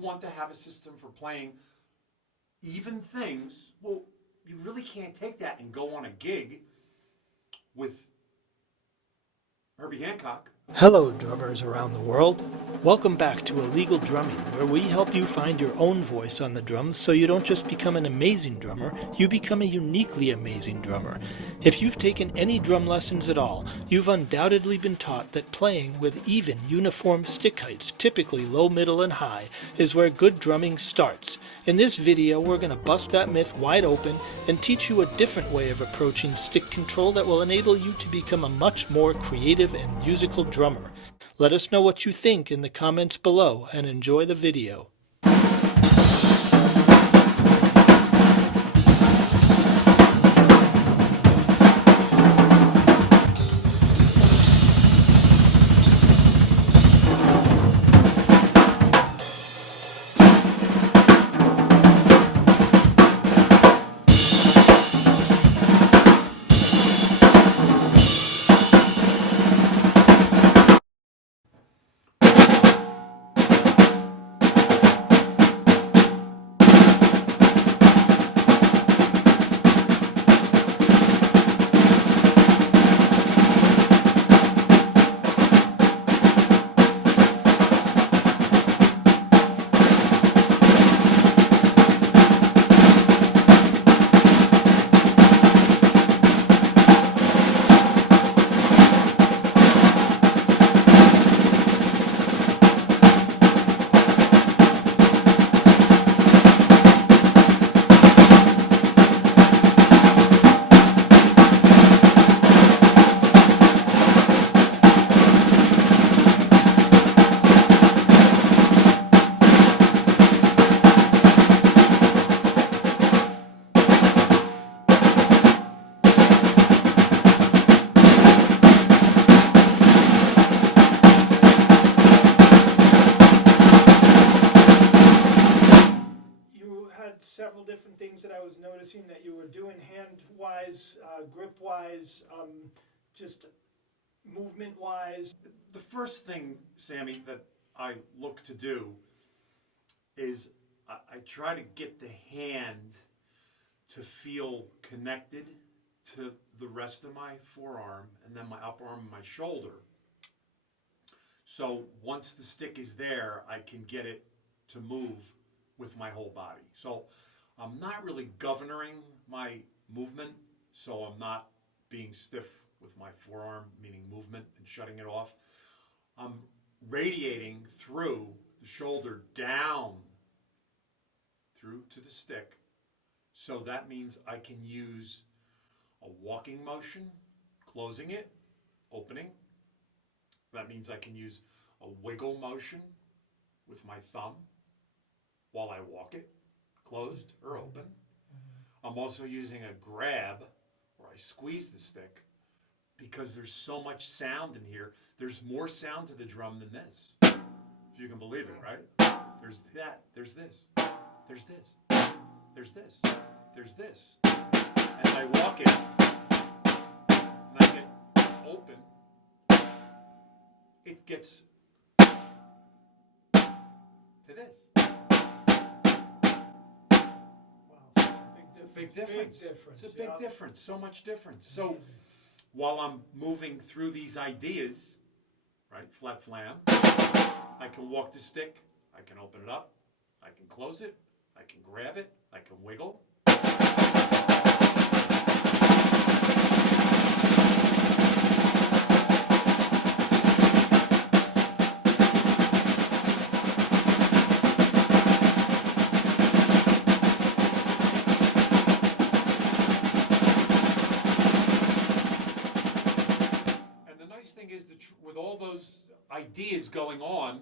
want to have a system for playing even things, well, you really can't take that and go on a gig with Herbie Hancock. Hello, drummers around the world. Welcome back to Illegal Drumming, where we help you find your own voice on the drums so you don't just become an amazing drummer, you become a uniquely amazing drummer. If you've taken any drum lessons at all, you've undoubtedly been taught that playing with even, uniform stick heights, typically low, middle, and high, is where good drumming starts. In this video, we're going to bust that myth wide open and teach you a different way of approaching stick control that will enable you to become a much more creative and musical drummer. Let us know what you think in the comments below and enjoy the video. Several different things that I was noticing that you were doing hand-wise, grip-wise, just movement-wise. The first thing, Sammy, that I look to do is I try to get the hand to feel connected to the rest of my forearm and then my upper arm and my shoulder. So once the stick is there, I can get it to move with my whole body. So I'm not really governing my movement, so I'm not being stiff with my forearm, meaning movement, and shutting it off. I'm radiating through the shoulder down through to the stick. So that means I can use a walking motion, closing it, opening. That means I can use a wiggle motion with my thumb while I walk it, closed or open. I'm also using a grab where I squeeze the stick because there's so much sound in here. There's more sound to the drum than this, if you can believe it, right? There's that, there's this, there's this, there's this, there's this. As I walk it, and I get open, it gets to this. Big difference. It's a big difference. So much difference. So while I'm moving through these ideas, right, flat flam, I can walk the stick, I can open it up, I can close it, I can grab it, I can wiggle. With all those ideas going on,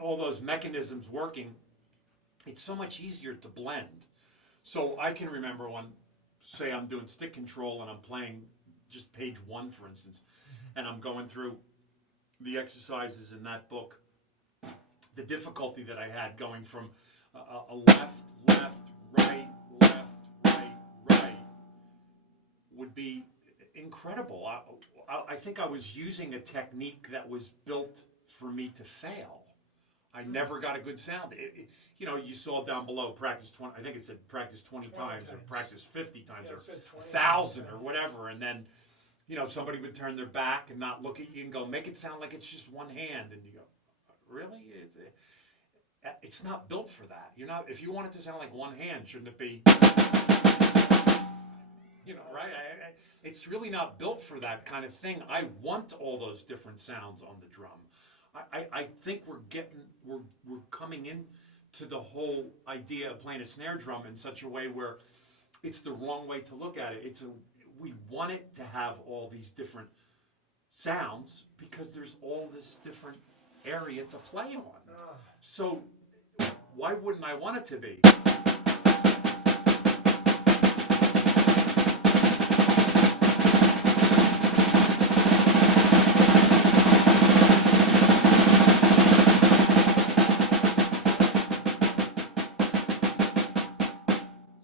all those mechanisms working, it's so much easier to blend. So I can remember when, say I'm doing stick control and I'm playing just page 1, for instance, and I'm going through the exercises in that book, the difficulty that I had going from a left, right would be incredible. I think I was using a technique that was built for me to fail. I never got a good sound. You know, you saw down below practice 20. I think it said practice 20 times or practice 50 times or 1,000 or whatever, and then you know somebody would turn their back and not look at you and go, make it sound like it's just one hand, and you go, really? It's not built for that. You're not. If you want it to sound like one hand, shouldn't it be? You know, right? It's really not built for that kind of thing. I want all those different sounds on the drum. I think we're coming in to the whole idea of playing a snare drum in such a way where it's the wrong way to look at it. We want it to have all these different sounds because there's all this different area to play on. So why wouldn't I want it to be?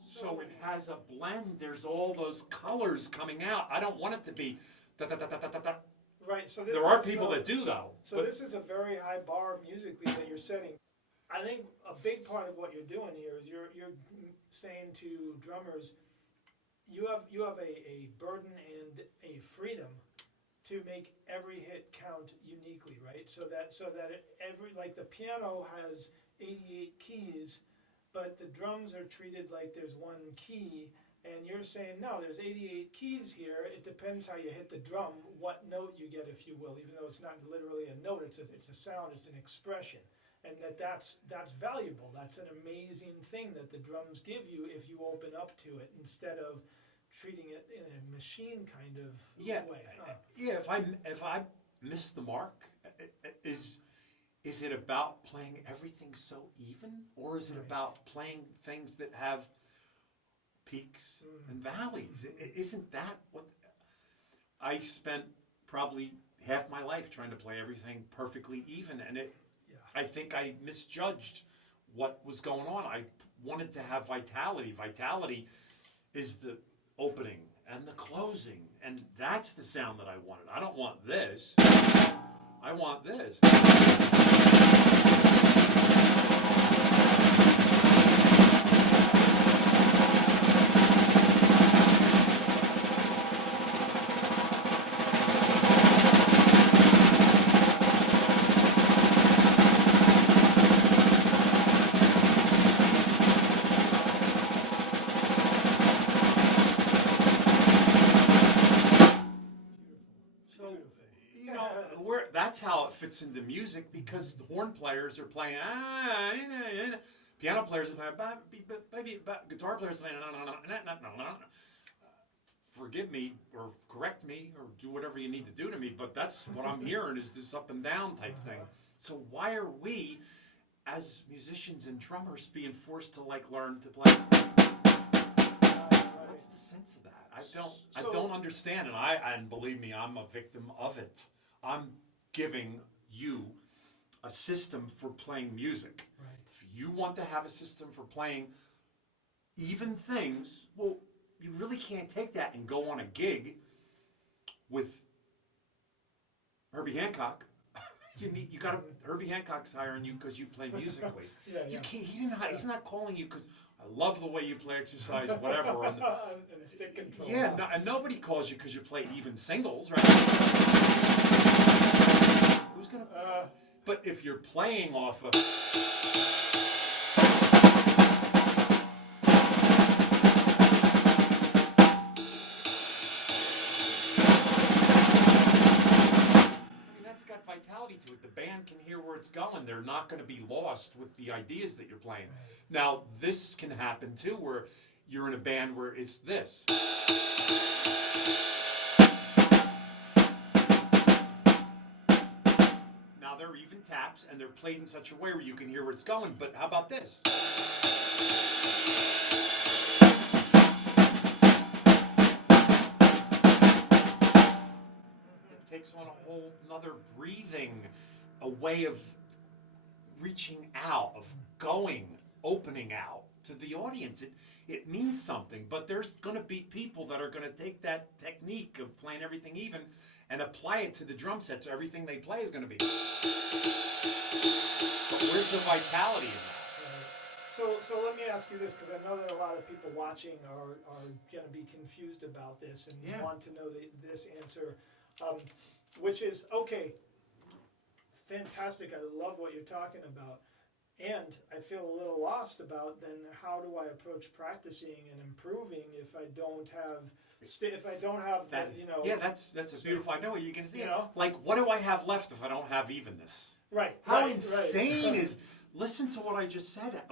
So it has a blend. There's all those colors coming out. I don't want it to be da da da da da da. Right. So There are people that do though. So this is a very high bar musically that you're setting. I think a big part of what you're doing here is you're saying to drummers, you have a burden and a freedom to make every hit count uniquely, right? So that like the piano has 88 keys, but the drums are treated like there's one key. And you're saying, no, there's 88 keys here. It depends how you hit the drum, what note you get, if you will, even though it's not literally a note, it's a sound, it's an expression. And that's valuable. That's an amazing thing that the drums give you if you open up to it instead of treating it in a machine kind of way. Yeah, if I miss the mark, is it about playing everything so even? Or is it about playing things that have peaks and valleys? Isn't that what I spent probably half my life trying to play everything perfectly even, and I think I misjudged what was going on. I wanted to have vitality. Vitality is the opening and the closing, and that's the sound that I wanted. I don't want this. I want this. That's how it fits into music because the horn players are playing, piano players are playing, guitar players are playing, forgive me or correct me or do whatever you need to do to me, but that's what I'm hearing is this up and down type thing. So why are we, as musicians and drummers, being forced to learn to play? What's the sense of that? I don't understand, and believe me, I'm a victim of it. I'm giving you a system for playing music. Right. If you want to have a system for playing even things, well, you really can't take that and go on a gig with Herbie Hancock. You got Herbie Hancock's hiring you because you play musically. You can't. He's not calling you because I love the way you play exercise, whatever. And stick control. and nobody calls you because you play even singles, right? Who's gonna? But if you're playing off of. Got vitality to it. The band can hear where it's going. They're not going to be lost with the ideas that you're playing. Now, this can happen too, where you're in a band where it's this. Now, they're even taps, and they're played in such a way where you can hear where it's going, but how about this? Takes on a whole another breathing, a way of reaching out, of going, opening out. to the audience. It means something, but there's going to be people that are going to take that technique of playing everything even and apply it to the drum set, so everything they play is going to be. But where's the vitality in that? So let me ask you this, because I know that a lot of people watching are going to be confused about this and want to know this answer, which is, okay, fantastic, I love what you're talking about. And I feel a little lost about then how do I approach practicing and improving if I don't have That, you know. yeah, that's a beautiful. I know what you're going to say. You know? Like, what do I have left if I don't have evenness? Right. How insane is? Listen to what I just said.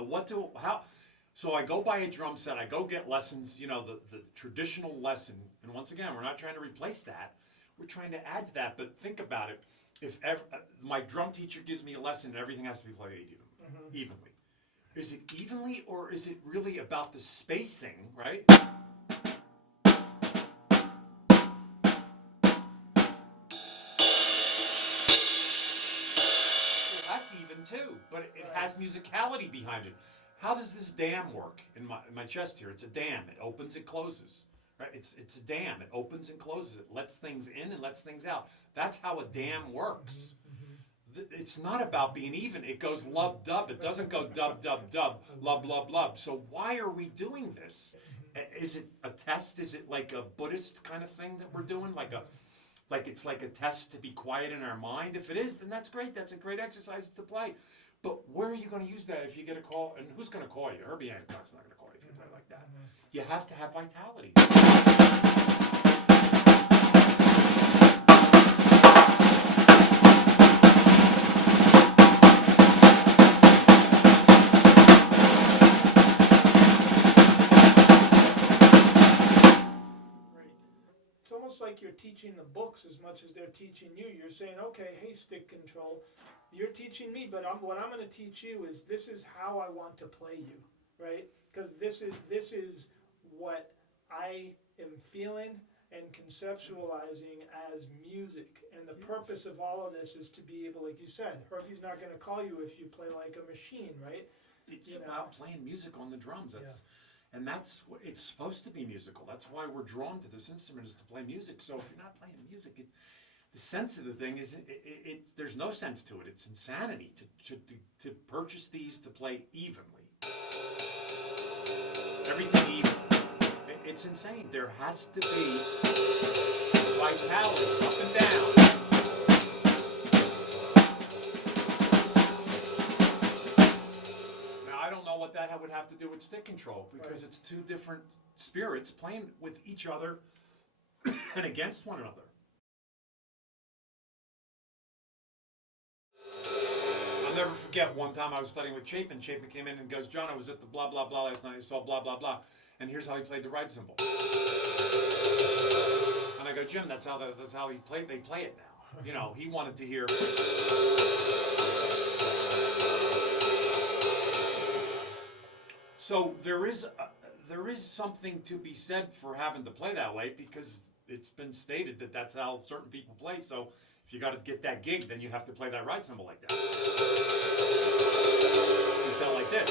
So I go buy a drum set. I go get lessons. You know, the traditional lesson. And once again, we're not trying to replace that. We're trying to add to that. But think about it. If my drum teacher gives me a lesson, and everything has to be played evenly. Is it evenly, or is it really about the spacing, right? That's even too, but it has musicality behind it. How does this dam work in my chest here? It's a dam. It opens, it closes. Right? It's a dam. It opens and closes. It lets things in and lets things out. That's how a dam works. It's not about being even. It goes lub dub. It doesn't go dub dub dub lub lub lub. So why are we doing this? Is it a test? Is it like a Buddhist kind of thing that we're doing? Like it's like a test to be quiet in our mind? If it is, then that's great. That's a great exercise to play. But where are you going to use that if you get a call? And who's going to call you? Herbie Hancock's not going to call you if you play like that. You have to have vitality. Like you're teaching the books as much as they're teaching you. You're saying, okay, hey, stick control, you're teaching me, but what I'm going to teach you is this is how I want to play you, right? Because this is what I am feeling and conceptualizing as music. And the purpose of all of this is to be able, like you said, Herbie's not going to call you if you play like a machine, right? It's about playing music on the drums. And that's what it's supposed to be, musical. That's why we're drawn to this instrument, is to play music. So if you're not playing music, the sense of the thing is, there's no sense to it. It's insanity to purchase these to play evenly. Everything even. It's insane. There has to be vitality up and down. I don't know what that would have to do with stick control, because it's two different spirits playing with each other and against one another. I'll never forget one time I was studying with Chapin. Chapin came in and goes, "John, I was at the blah blah blah last night. I saw blah blah blah, and here's how he played the ride cymbal." And I go, "Jim, that's how he played. They play it now." You know, he wanted to hear. So there is something to be said for having to play that way, because it's been stated that that's how certain people play. So if you got to get that gig, then you have to play that ride cymbal like that. You sound like this.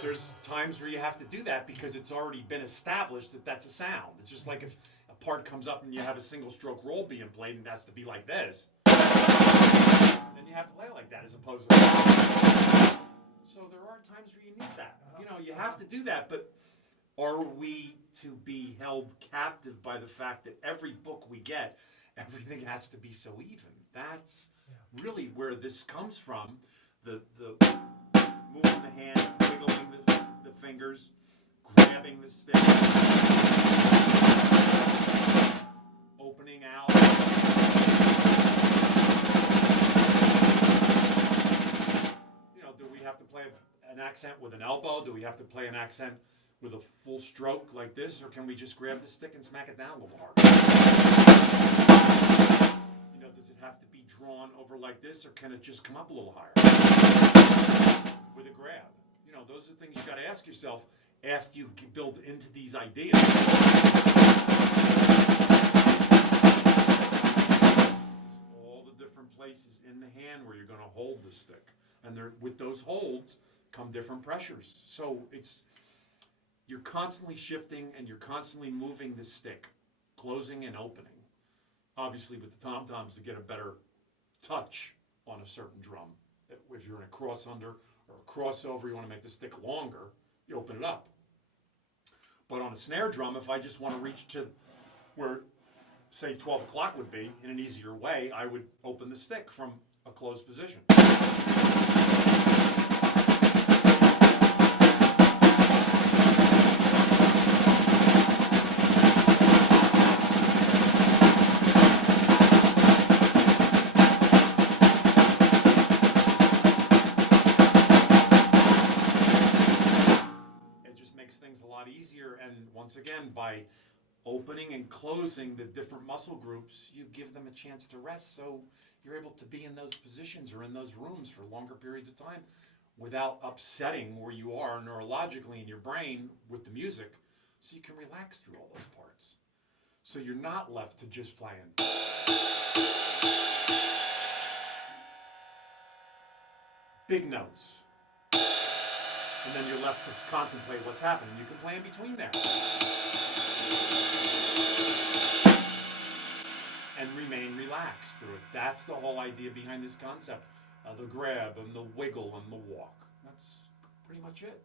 There's times where you have to do that because it's already been established that that's a sound. It's just like if a part comes up and you have a single stroke roll being played and it has to be like this. Then you have to play it like that, as opposed to. So there are times where you need that. You know, you have to do that, but are we to be held captive by the fact that every book we get, everything has to be so even? That's really where this comes from. The moving the hand, wiggling the fingers, grabbing the stick, opening out. Do we have to play an accent with an elbow? Do we have to play an accent with a full stroke like this? Or can we just grab the stick and smack it down a little harder? You know, does it have to be drawn over like this, or can it just come up a little higher? With a grab. You know, those are things you got to ask yourself after you build into these ideas. All the different places in the hand where you're going to hold the stick. And with those holds come different pressures. So you're constantly shifting and you're constantly moving the stick, closing and opening. Obviously with the tom-toms to get a better touch on a certain drum. If you're in a cross under or a crossover, you want to make the stick longer, you open it up. But on a snare drum, if I just want to reach to where, say, 12 o'clock would be, in an easier way, I would open the stick from a closed position. Things a lot easier, and once again, by opening and closing the different muscle groups, you give them a chance to rest, so you're able to be in those positions or in those rooms for longer periods of time without upsetting where you are neurologically in your brain with the music, so you can relax through all those parts. So you're not left to just playing big notes. And then you're left to contemplate what's happening. You can play in between there. And remain relaxed through it. That's the whole idea behind this concept. The grab and the wiggle and the walk. That's pretty much it.